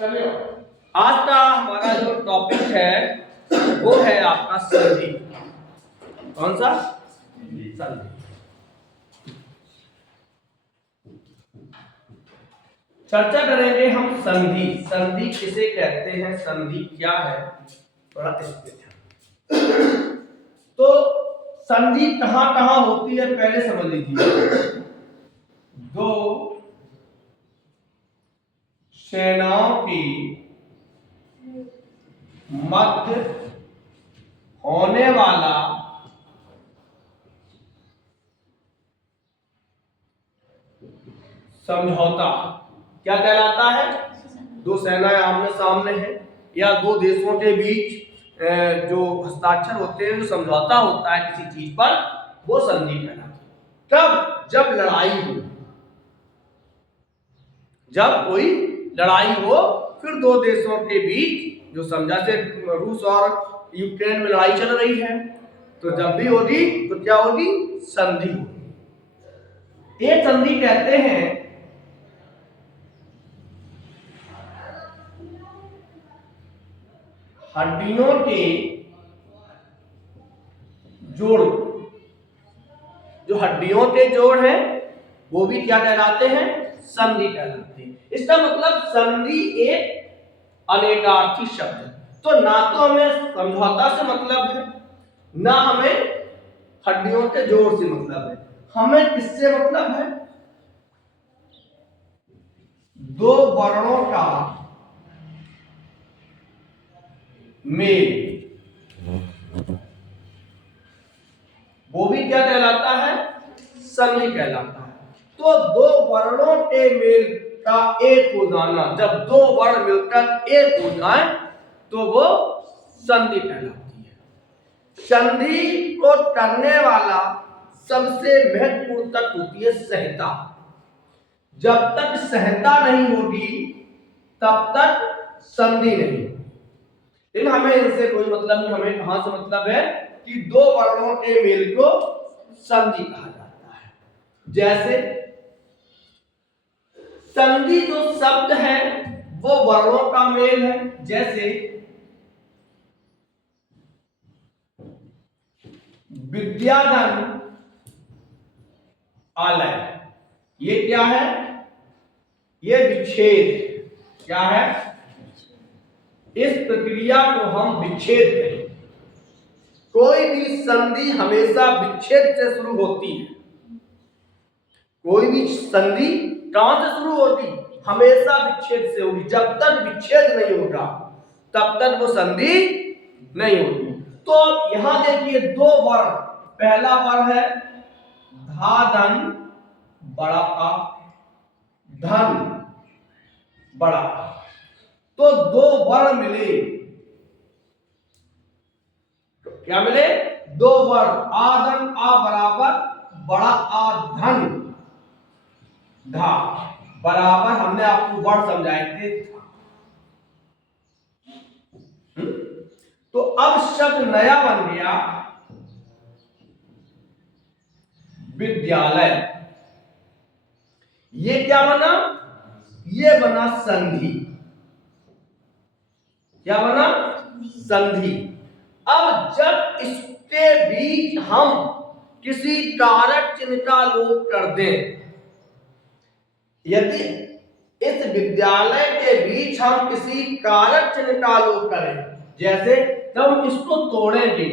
आज का हमारा जो टॉपिक है वो है आपका संधि। कौन सा? संधि। चर्चा करेंगे हम संधि। संधि किसे कहते हैं, संधि क्या है, थोड़ा इस पे ध्यान। तो संधि कहां कहां होती है पहले समझ लीजिए। दो सेनाओं की मध्य होने वाला समझौता क्या कहलाता है? दो सेनाएं आमने सामने हैं या दो देशों के बीच जो हस्ताक्षर होते हैं, जो समझौता होता है किसी चीज पर, वो संधि कहलाता है। तब जब लड़ाई हो, जब कोई लड़ाई हो, फिर दो देशों के बीच जो समझा से रूस और यूक्रेन में लड़ाई चल रही है, तो जब भी होगी तो क्या होगी? संधि होगी। एक संधि कहते हैं हड्डियों के जोड़। जो हड्डियों के जोड़ हैं वो भी क्या कहलाते हैं? संधि कहलाते हैं। इसका मतलब संधि एक अनेकार्थी शब्द है। तो ना तो हमें समझौता से मतलब है, ना हमें हड्डियों के जोड़ से मतलब है। हमें किससे मतलब है? दो वर्णों का मेल, वो भी क्या कहलाता है? संधि कहलाता है। तो दो वर्णों के मेल का एक हो जाना, जब दो वर्ण मिलकर एक हो जाए तो वो संधि कहलाती है। संधि को करने वाला सबसे महत्वपूर्ण तत्व होती है संहिता। जब तक संहिता नहीं होगी तब तक संधि नहीं। लेकिन हमें इनसे कोई मतलब नहीं। हमें कहां से मतलब है कि दो वर्णों के मेल को संधि कहा जाता है। जैसे संधि जो शब्द है वो वर्णों का मेल है। जैसे विद्याधन आलय, ये क्या है? ये विच्छेद। क्या है? इस प्रक्रिया को हम विच्छेद कहें। कोई भी संधि हमेशा विच्छेद से शुरू होती है। कोई भी संधि कहां से शुरू होती? हमेशा विच्छेद से होगी। जब तक विच्छेद नहीं होगा तब तक वो संधि नहीं होगी। तो यहां देखिए दो वर्ण। पहला वर्ण है धाधन बड़ा आ, धन बड़ा आ। तो दो वर्ण मिले, क्या मिले? दो वर्ण। आधन आ बराबर बड़ा आ धन धा बराबर, हमने आपको वर्ण समझाए थे। तो अब शब्द नया बन गया विद्यालय। ये क्या बना? ये बना संधि। क्या बना? संधि। अब जब इसके बीच हम किसी कारक चिन्ह का लोप कर दें, यदि इस विद्यालय के बीच हम किसी कारक चिन्ह का लोप करें, जैसे जब हम इसको तोड़ेंगे,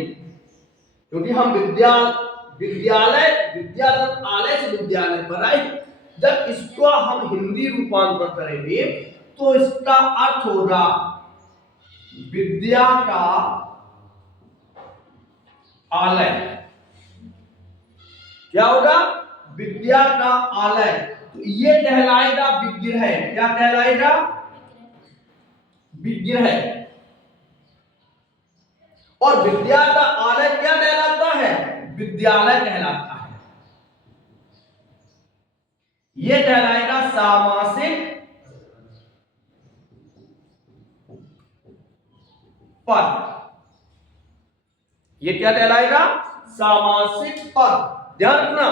क्योंकि हम विद्यालय विद्याधन आलय से विद्यालय बनाए, जब इसको हम हिंदी रूपांतर करेंगे तो इसका अर्थ होगा विद्या का आलय। क्या होगा? विद्या का आलय। तो ये कहलाएगा विग्रह। क्या कहलाएगा? विग्रह। और विद्या का आलय क्या कहलाता है? विद्यालय कहलाता है। यह कहलाएगा सामासिक पद। यह क्या कहलाएगा? सामासिक पद। ध्यान रखना,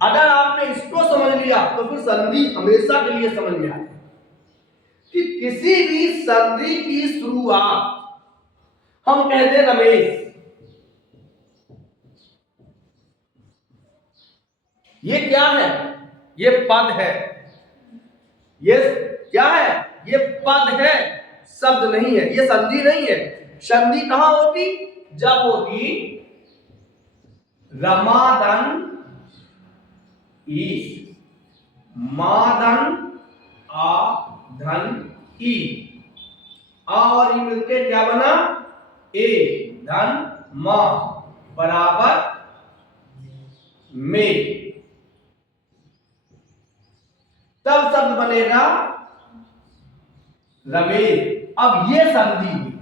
अगर आपने इसको समझ लिया तो फिर संधि हमेशा के लिए समझ में आ जाए। कि किसी भी संधि की शुरुआत हम कहते हैं रमेश, ये क्या है? ये पद है। ये क्या है? ये पद है, शब्द नहीं है, ये संधि नहीं है। संधि कहां होती? जब होती रमादन ईश, मादन आ धन ई, और ये मिलके क्या बना? ए धन मा बराबर में, तब शब्द बनेगा रमेश। अब ये संधि हुई,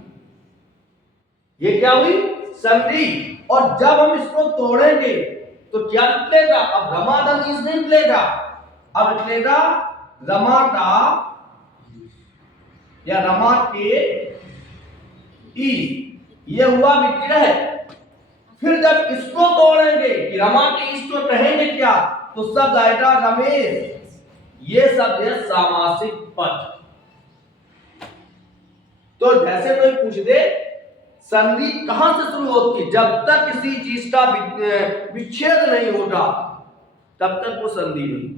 ये क्या हुई? संधि। और जब हम इसको तोड़ेंगे तो क्या निकलेगा? अब रमादन ईश नहीं निकलेगा, अब निकलेगा रमाता या रमा के ई, ये हुआ विग्रह। फिर जब इसको तोड़ेंगे कि रमा के ईश को कहेंगे क्या, तो शब्द आएगा रमेश। ये शब्द है सामासिक पद। तो जैसे कोई पूछ दे संधि कहां से शुरू होती है? जब तक किसी चीज का विच्छेद नहीं होगा तब तक वो संधि नहीं।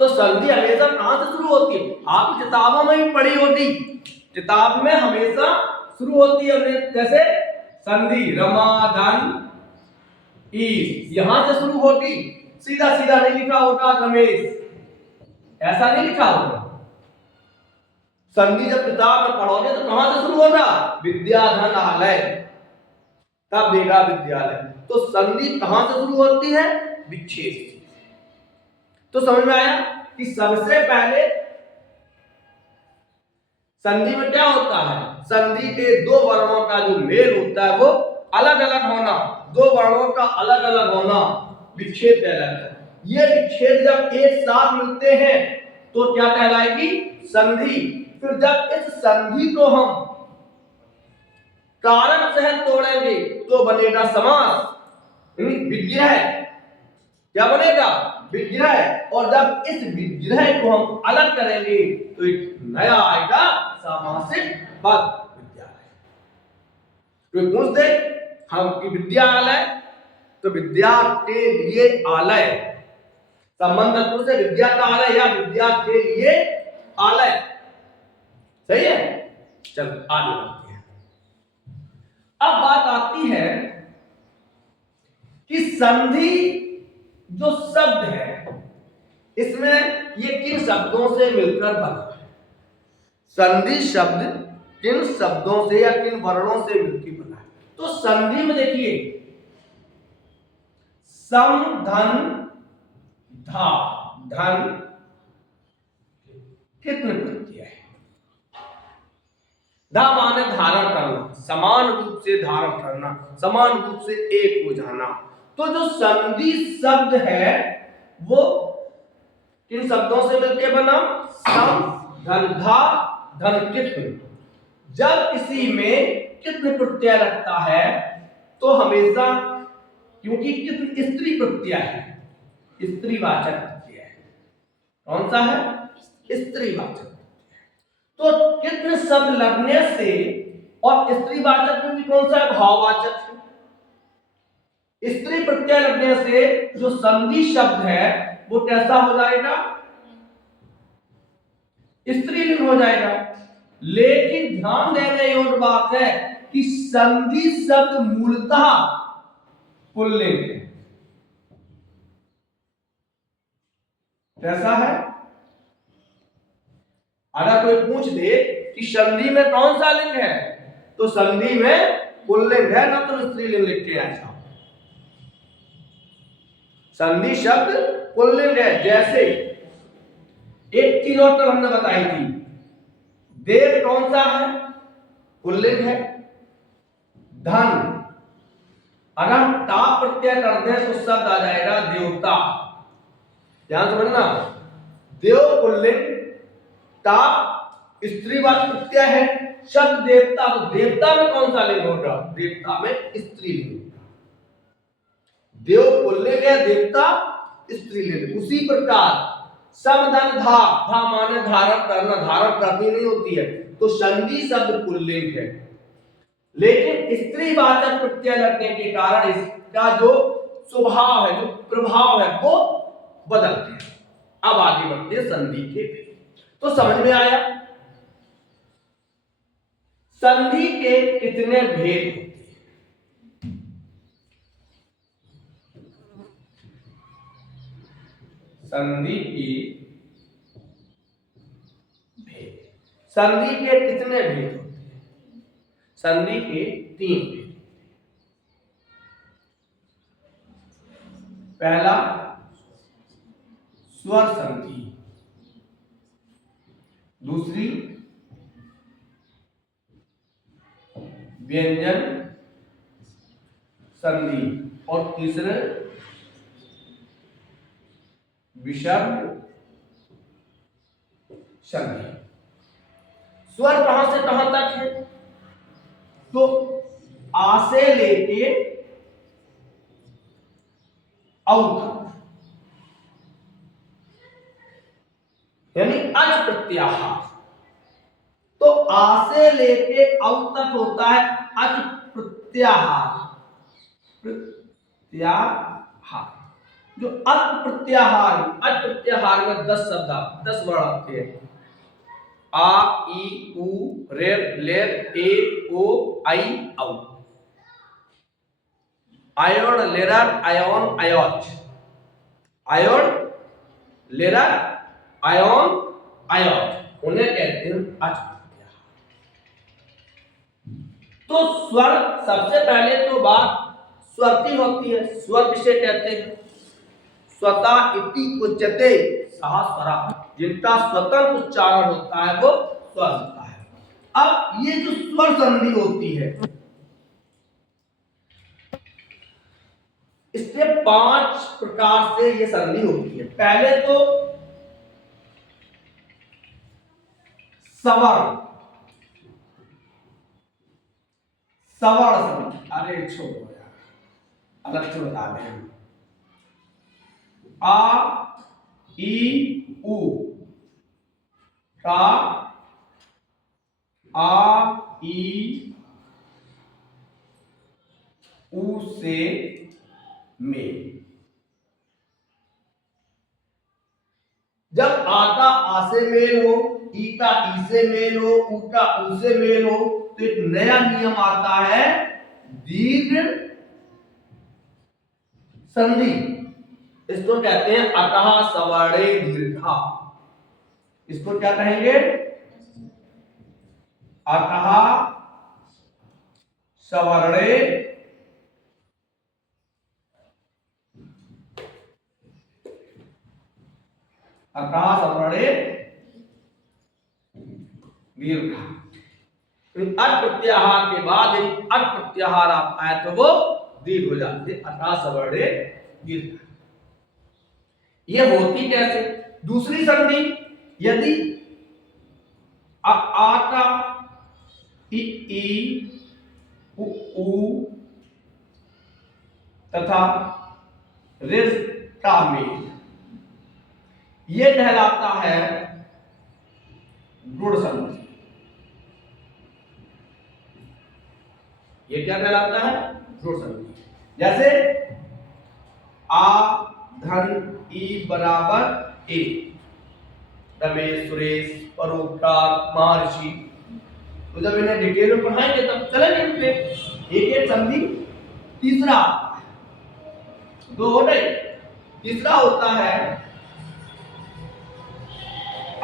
तो संधि हमेशा कहां से शुरू होती है? आप किताबों में भी पढ़ी होती, किताब में हमेशा शुरू होती है जैसे संधि रमादन ईश, यहां से शुरू होती, सीधा सीधा नहीं लिखा होगा रमेश, ऐसा नहीं लिखा होगा। संधि जब किताब में पढ़ोगे तो कहां से शुरू होगा? विद्याधन आलय, तब देगा विद्यालय। तो संधि कहां से शुरू होती है? विच्छेद से। तो समझ में आया कि सबसे पहले संधि में क्या होता है? संधि के दो वर्णों का जो मेल होता है वो अलग अलग होना, दो वर्णों का अलग अलग होना विच्छेद कहलाता है। ये विच्छेद जब एक साथ मिलते हैं तो क्या कहलाएगी? संधि। फिर जब इस संधि को हम कारक सहित तोड़ेंगे तो बनेगा समास, विग्रह। क्या बनेगा? विग्रह। और जब इस विग्रह को हम अलग करेंगे तो एक नया आएगा सामासिक पद, विद्यालय। कोई पूछ दे हम की विद्यालय, तो विद्या के लिए आलय, संबंध से विद्या का आलय या विद्या के लिए आलय, सही है। चलो आगे बढ़ते हैं। अब बात आती है कि संधि जो शब्द है इसमें ये किन शब्दों से मिलकर बना है? संधि शब्द किन शब्दों से या किन वर्णों से मिलकर बना है? तो संधि में देखिए सम धन धा, धन कितने प्रत्यय है? धा माने धारण करना, समान रूप से धारण करना, समान रूप से एक हो जाना। तो जो संधि शब्द है वो किन शब्दों से मिलकर बना? सम धन धा धन कित्न। जब किसी में कित्न प्रत्यय लगता है तो हमेशा, क्योंकि कित्न स्त्री प्रत्यय है, स्त्रीवाचक प्रत्यय है। कौन सा है? स्त्रीवाचक। तो कित्न शब्द लगने से, और स्त्रीवाचक में भी कौन सा है? भाववाचक है। स्त्री प्रत्यय लगने से जो संधि शब्द है वो कैसा हो जाएगा? स्त्रीलिंग हो जाएगा। लेकिन ध्यान देने योग्य बात है कि संधि शब्द मूलतः पुल्लिंग है। कैसा है? अगर कोई पूछ दे कि संधि में कौन सा लिंग है, तो संधि में पुल्लिंग है, ना तो स्त्रीलिंग लिख के ऐसा। संधि शब्द पुल्लिंग है। जैसे एक चीज और कल हमने बताई थी, देव कौन सा है? पुल्लिंग है। धन अगर हम ता प्रत्यय करते हैं तो शब्द आ जाएगा देवता। ध्यान समझना, देव पुल्लिंग, ता स्त्रीवाचक प्रत्यय है, शब्द देवता। तो देवता में कौन सा लिंग होगा? देवता में स्त्रीलिंग होगा। देव पुल्लिंग है, देवता स्त्रीलिंग। उसी प्रकार समधन धा, धा माने धारण करना, धारण करनी नहीं होती है, तो संधि शब्द पुल्लिंग है, लेकिन स्त्रीवाचक प्रत्यय लगने के कारण इसका जो स्वभाव है, जो प्रभाव है, वो बदलते हैं। अब आगे बढ़ते हैं संधि के। तो समझ में आया संधि के कितने भेद होते हैं। संधि की भेद, संधि के कितने भेद होते हैं? संधि के 3 भेद। पहला स्वर संधि, दूसरी व्यंजन संधि और तीसरे विसर्ग संधि। स्वर कहां से कहां तक है? तो आ से लेके औ तक, यानी अच प्रत्याहार। तो आ से लेके औ तक होता है अच प्रत्याहार। प्रत्याहार जो अच प्रत्याहार, अच प्रत्याहार में 10 शब्द 10 वर्ण आते हैं। आ ई उ रेर लेर ए ओ आई औ। आयोन लेरर आयोन आयोच, आयोन लेरर आयोन आयोच, उन्हें कहते हैं अच प्रत्याहार। तो स्वर, सबसे पहले तो बात स्वरती होती है। स्वर किसे कहते हैं? स्वतः इति उच्यते सहा स्वरा, जिनका स्वतंत्र उच्चारण होता है वो स्वर होता है। अब ये जो स्वर संधि होती है, इसके 5 प्रकार से ये संधि होती है। पहले तो सवर्ण, सवर्ण संधि, अरे छोड़ो यार, अलग से बता दें। आ ई उ का, आ ई उ से में। जब आ का आ से मेल हो, ई का ई से मेल हो, उ का उ से मेल हो, तो एक नया नियम आता है दीर्घ संधि। इसको कहते हैं अतः सवर्णे दीर्घा। इसको क्या कहेंगे? अतः सवर्णे अतः सवर्णे दीर्घा। अट प्रत्याहार के बाद यदि अट प्रत्याहार आता है तो वो दीर्घ हो जाते, अतः सवर्णे दीर्घ। ये होती कैसे? दूसरी संधि, यदि आ का ई उ तथा रिज का मेल, ये कहलाता है गुण संधि। ये क्या कहलाता है? गुण संधि। जैसे आ धन ई बराबर ए, रमेश सुरेश परोपकार महर्षि। तो जब इन्हें डिटेल में पढ़ाएंगे तब चलेंगे इन पे एक एक संधि। तीसरा, 2 हो गए, तीसरा होता है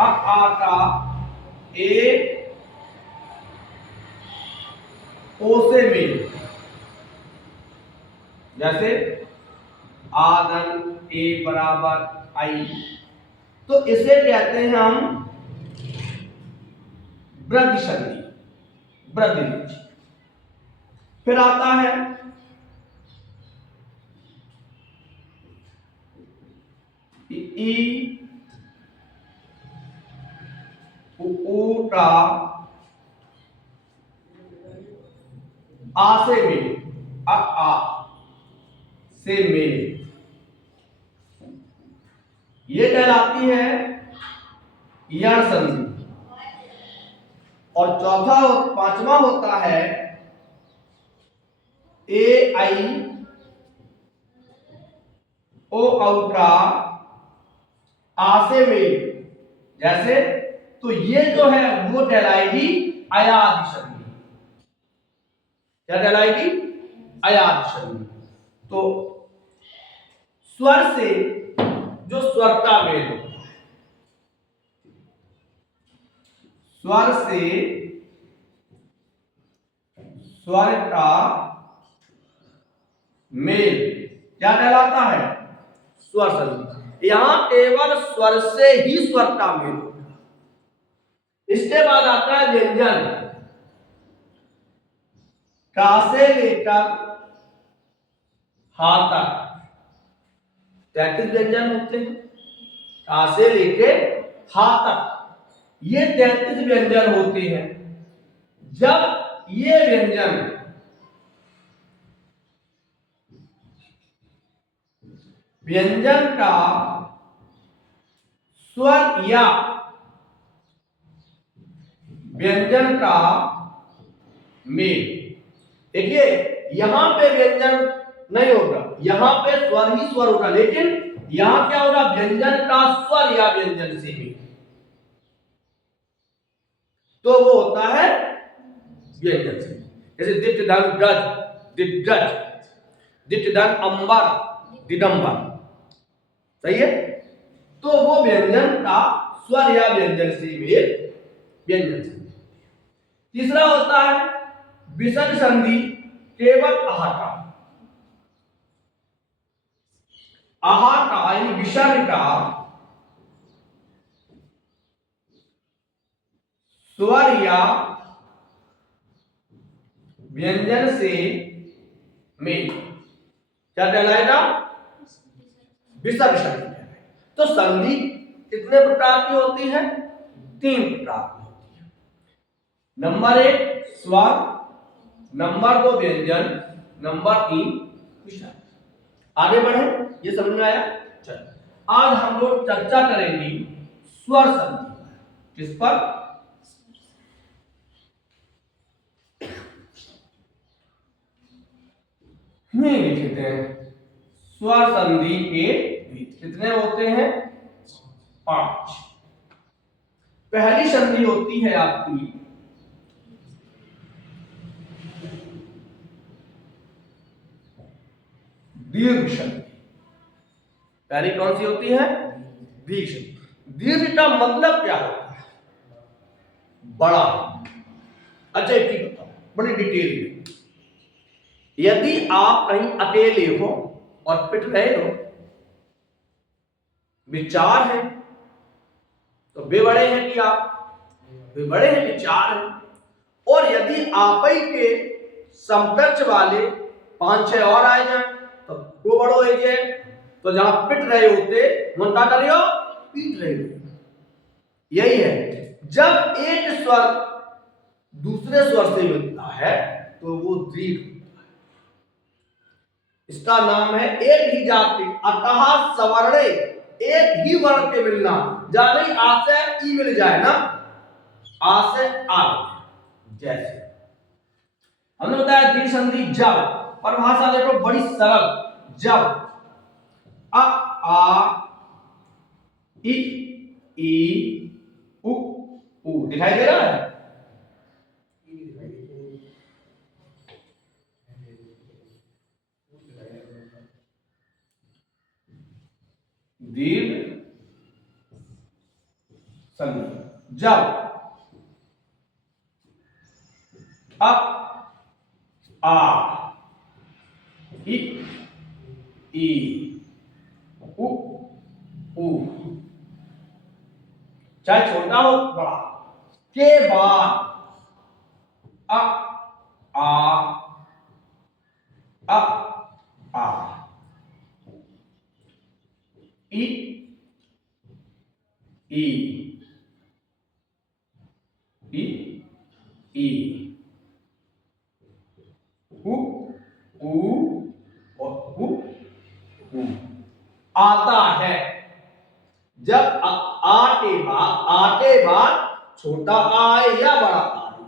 आ का ए ओ से मेल। जैसे आधन ए बराबर आई, तो इसे कहते हैं हम वृद्धि संधि, वृद्धि। फिर आता है ई उ का आ से मेल, आ से मेल, ये कहलाती है यण संधि। और पांचवा होता है ए आई ओ औ आ से मेल, जैसे, तो ये जो है वो कहलाएगी अयादि संधि। क्या कहलाएगी? अयादि संधि। तो स्वर से जो स्वर का मेल होता है, स्वर से स्वर का मेल क्या कहलाता है? स्वर संधि। यहां केवल स्वर से ही स्वर का मेल होता है। इसके बाद आता है व्यंजन। का से लेकर हा तक 33 व्यंजन होते हैं। का से लेकर हा तक ये 33 व्यंजन होते हैं। जब ये व्यंजन का स्वर या व्यंजन का मेल, देखिए यहां पे व्यंजन नहीं होगा, यहां पे स्वर ही स्वर होगा, लेकिन यहां क्या होगा? व्यंजन का स्वर या व्यंजन से मेल, तो वो होता है व्यंजन से। जैसे दिट धन गज, दिग्गज, दिट धन अंबर, दिगंबर। सही है? तो वो व्यंजन का स्वर या व्यंजन से मेल, व्यंजन से। तीसरा होता है विसर्ग संधि, केवल आहा का। आहा का यानी विसर्ग का स्वर या व्यंजन से मेल क्या कहलाएगा? विसर्ग संधि। तो संधि कितने प्रकार की होती है? 3 प्रकार की होती है। नंबर 1 स्वर, नंबर 2 व्यंजन, नंबर 3 विसर्ग। आगे बढ़े, ये समझ में आया? चलो आज हम लोग चर्चा करेंगे स्वर संधि। किस पर? नहीं लिखते हैं। स्वर संधि के कितने होते हैं? 5। पहली संधि होती है आपकी दीर्घ संधि। पहली कौन सी होती है? दीर्घ संधि। दीर्घ का मतलब क्या होता है? बड़ा। अच्छा एक चीज बताओ बड़ी डिटेल में, यदि आप कहीं अकेले हो और पिट रहे हो, विचार है, तो वे बड़े हैं कि आप? वे बड़े हैं कि चार हैं। और यदि आप ही के समकक्ष वाले 5-6 और आए जाए तो वो बड़ो हो जाए। तो जहां पिट रहे होते मन क्या कर रहे हो? पीट रहे हो। यही है, जब एक स्वर दूसरे स्वर से मिलता है तो वो दीर्घ होता है। इसका नाम है एक ही जाति अतः सवर्णे, एक ही वर्ण के मिलना। जाने आ से ई मिल जाए ना, आ से आ, जैसे हमने बताया दीर्घ संधि जब, परिभाषा देखो बड़ी सरल, जब अ आ इ ई उ दिखाई दे रहा है? दीर्घ संधि जब अ आ इ ई उ चाहे छोटा हो बड़ा, के बाद अ आ अ आ इ ई ई ई उ ऊ और उ ऊ आता है। जब आते बाद छोटा आ आए या बड़ा आ आए,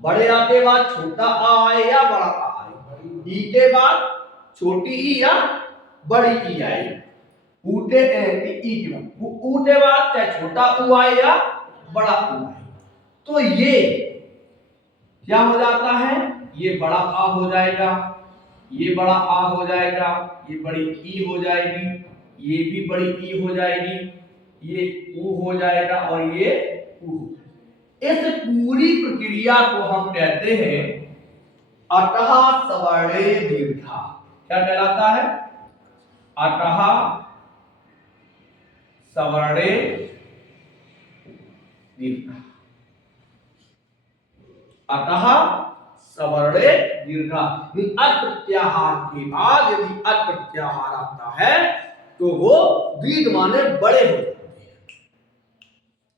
बड़े आते बाद छोटा आ आए या बड़ा आ आए, ई के बाद छोटी ई या बड़ी ई आई, ऊटे ई के बाद ऊ के बाद चाहे छोटा ऊ आए या बड़ा ऊ आए, तो ये क्या हो जाता है, ये बड़ा आ हो जाएगा, ये बड़ा आ हो जाएगा, ये बड़ी ई हो जाएगी, ये भी बड़ी ई हो जाएगी, ये ऊ हो जाएगा और ये ऊ हो जाएगा। इस पूरी प्रक्रिया को हम कहते हैं अतः सवर्णे दीर्घा। क्या कहलाता है? अतः सवर्णे दीर्घा। अतः सवर्णे दीर्घा। अत प्रत्याहार के बाद यदि अत प्रत्याहार आता है तो वो दीर्घ माने बड़े हो जाते हैं।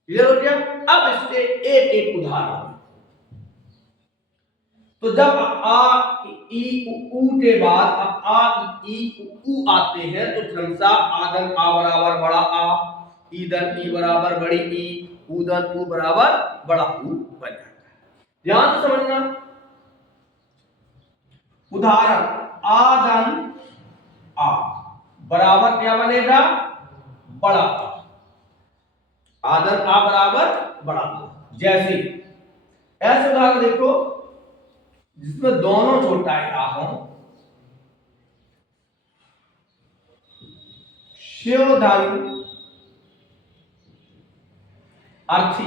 क्लियर हो गया? अब इसके एक एक उदाहरण। तो जब आ ई ऊ के बाद अब आ ई ऊ आते हैं तो क्रमशः आदन आ बराबर बड़ा आ, ईदन ई बराबर बड़ी ई, ऊदन ऊ बराबर बड़ा ऊ बन जाता है। ध्यान से समझना। उदाहरण आदन आ बराबर क्या बनेगा? बड़ा आ। आदन आ बराबर बड़ा आ। जैसे ऐसे उदाहरण देखो जिसमें दोनों छोटाई आ हो। शिवधन अर्थी।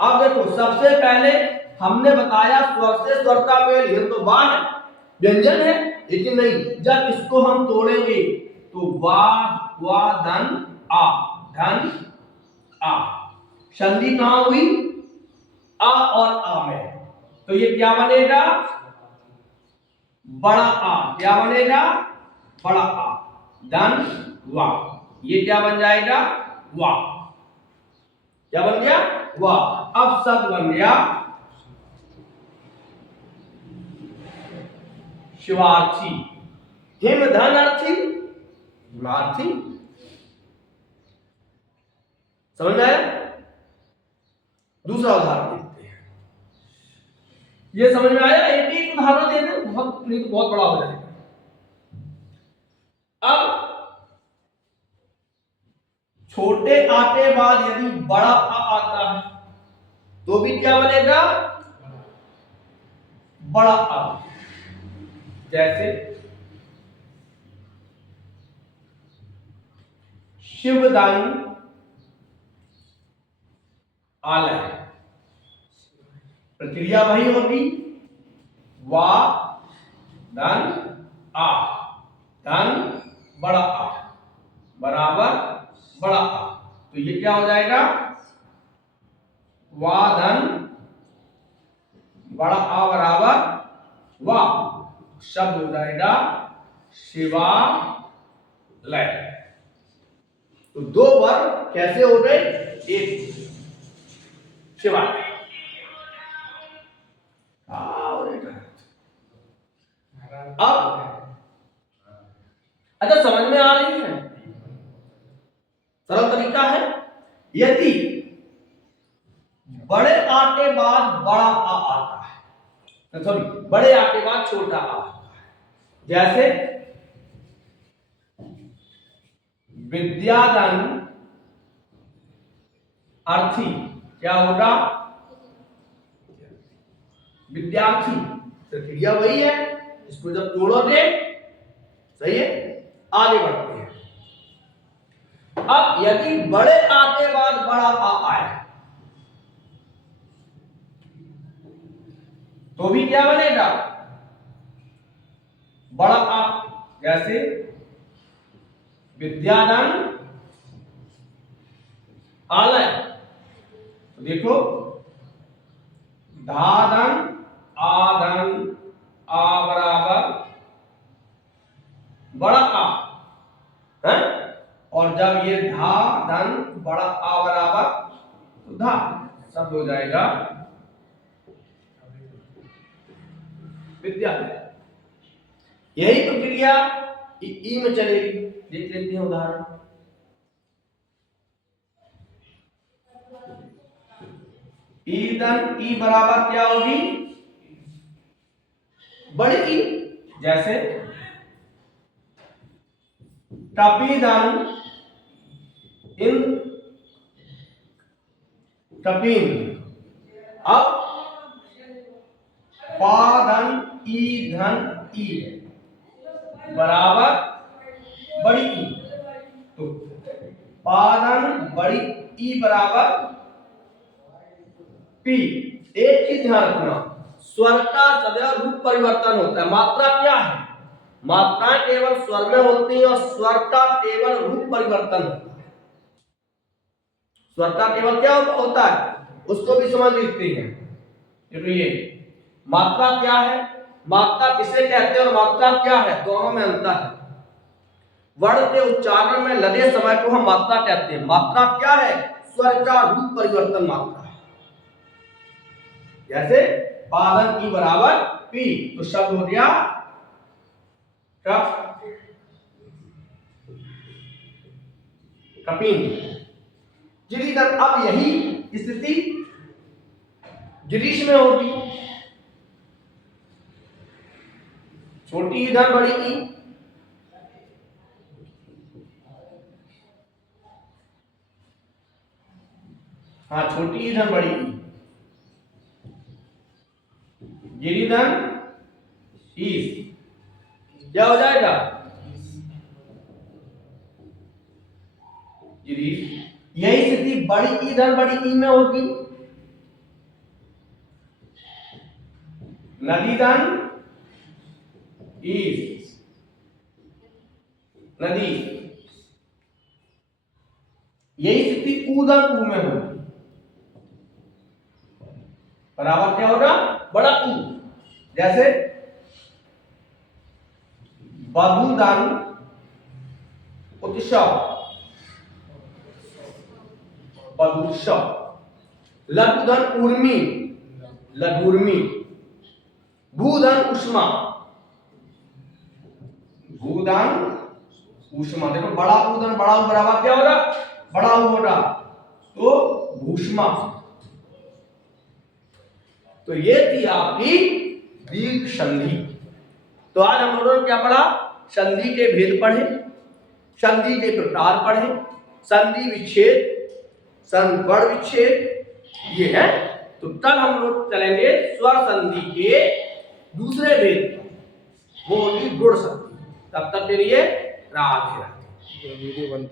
अब देखो सबसे पहले हमने बताया स्वर से स्वर का मेल, ये तो वाह है, व्यंजन है, लेकिन नहीं, जब इसको हम तोड़ेंगे तो वा धन आ, धन आ, संधि कहां हुई? आ और आ में, तो ये क्या बनेगा? बड़ा आ। क्या बनेगा? बड़ा आ, धन वा, ये क्या बन जाएगा? वा। क्या बन गया? वा। अब शब्द बन गया शिवार्थी। हिम धन अर्थी, गुणार्थी। समझ में आया? दूसरा उदाहरण देखते हैं। ये समझ में आया? एक ही उदाहरण देते हैं, बहुत नहीं तो बहुत बड़ा हो जाएगा। अब छोटे आ के बाद यदि बड़ा आ आता है तो भी क्या बनेगा? बड़ा आ। जैसे शिवदान आलय, प्रक्रिया वही होगी, वा धन आ, धन बड़ा आ बराबर बड़ा आ, तो ये क्या हो जाएगा? वा धन बड़ा आ बराबर वा, शब्द हो जाएगा शिवालय। तो दो वर्ग कैसे हो गए? एक शिवालय। अब अच्छा समझ में आ रही है? सरल तरीका है। यदि बड़े आ के बाद बड़ा आ आता है, सॉरी बड़े आ के बाद छोटा आ आता है, जैसे विद्याधन अर्थी, क्या होगा? विद्यार्थी। प्रक्रिया वही है, इसको जब तोड़ोगे, सही है, आगे बढ़ते हैं। अब यदि बड़े आ के बाद बड़ा आ आए तो भी क्या बनेगा? बड़ा आ। जैसे विद्याधन आलय, तो देखो धाधन आधन आ बराबर बड़ा आ है, और जब ये धा धन बड़ा आ बराबर तो धा, शब्द हो जाएगा विद्यालय। यही प्रक्रिया ई में चलेगी। देख लेते हैं उदाहरण। ईंधन ई बराबर क्या होगी, बड़ी ई, जैसे टपीदन इन टपीन। अब पाधन ईधन ई बराबर बड़ी ई, तो पाधन बड़ी ई बराबर पी। एक चीज ध्यान रखना, स्वर का सदैव रूप परिवर्तन होता है। मात्रा क्या है, मात्राएं केवल स्वर में होती हैं और स्वर का केवल रूप परिवर्तन होता है। स्वर का केवल क्या होता है, उसको भी समझ लीजिए हैं। तो ये मात्रा क्या है, मात्रा किसे कहते हैं और मात्रा क्या है, दोनों में अंतर है। वर्ण के उच्चारण में लगे समय को हम मात्रा कहते हैं। मात्रा क्या है, स्वर का रूप परिवर्तन मात्रा है। जैसे पादन की बराबर पी, तो शब्द हो गया कपिन। जिरीधर, अब यही स्थिति जिरीश में होगी। छोटी ईंधन बड़ी ई, हाँ छोटी ईंधन बड़ी ई, जिरीधन ईस, क्या हो जाएगा, जिरीश। यही स्थिति बड़ी ईंधन बड़ी ई में होगी। नदीधन ईस, नदी। यही स्थिति ऊधन ऊ में होगी, बराबर क्या होगा, बड़ा ऊ। जैसे बधुदन उत्सव, बधुत्सव। लघुधन उर्मी, लघुर्मी। भूधन उष्मा, भूधन उष्मा। देखो बड़ा ऊधन बड़ा ऊ बराबर क्या होगा, बड़ा ऊ होगा, तो भूष्मा। तो ये थी आपकी दीर्घ संधि। तो आज हम लोगों ने क्या पढ़ा, संधि के भेद पढ़े, संधि के प्रकार पढ़े, संधि विच्छेद, वर्ण विच्छेद ये है। तो कल हम लोग चलेंगे स्वर संधि के दूसरे भेद, वो होगी गुण संधि। तब तक के लिए राधे राधे।